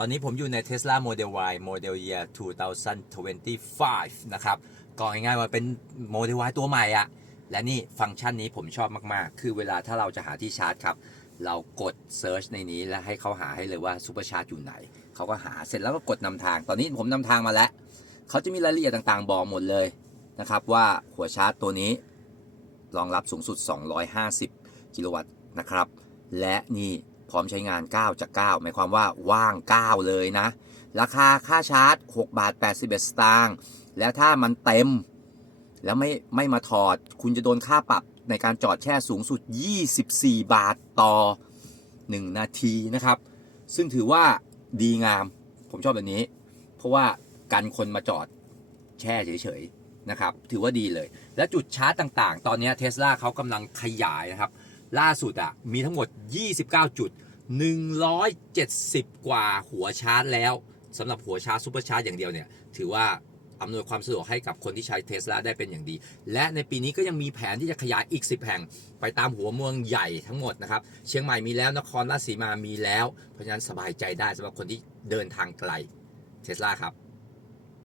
ตอนนี้ผมอยู่ใน Tesla Model Y Model Year 2025 นะครับ ก็ง่ายๆว่าเป็น Model Y ตัวใหม่อะและนี่ฟังก์ชันนี้ผมชอบมากๆ คือเวลาถ้าเราจะหาที่ชาร์จครับ เรากด Search ในนี้แล้วให้เขาหาให้เลยว่าซูเปอร์ชาร์จอยู่ไหน เขาก็หาเสร็จแล้วก็กดนำทาง ตอนนี้ผมนำทางมาแล้ว เขาจะมีรายละเอียดต่างๆ บอกหมดเลยนะครับว่าหัวชาร์จตัวนี้รองรับสูงสุด 250 กิโลวัตต์นะครับ และนี่ พร้อมใช้งาน 9 จาก 9 หมายความว่าว่าง 9 เลยนะ ราคาค่าชาร์จ 6 บาท 81 สตางค์ แล้วถ้ามันเต็ม แล้วไม่ไม่มาถอด คุณจะโดนค่าปรับในการจอดแช่สูงสุด 24 บาทต่อ 1 นาทีนะครับ ซึ่งถือว่าดีงาม ผมชอบแบบนี้ เพราะว่ากันคนมาจอดแช่เฉยๆนะครับ ถือว่าดีเลย และจุดชาร์จต่างๆ ตอนนี้เทสลาเขากำลังขยายนะครับ ล่าสุดอะมีทั้งหมด 29 จุด 170 กว่าหัวชาร์จแล้วสำหรับหัวชาร์จซูเปอร์ชาร์จอย่างเดียวเนี่ยถือว่าอำนวยความสะดวกให้กับคนที่ใช้เทสลาได้เป็นอย่างดี และในปีนี้ก็ยังมีแผนที่จะขยายอีก 10 แห่ง ไปตามหัวเมืองใหญ่ทั้งหมดนะครับ เชียงใหม่มีแล้ว นครราชสีมามีแล้ว เพราะฉะนั้นสบายใจได้สำหรับคนที่เดินทางไกลเทสลาครับ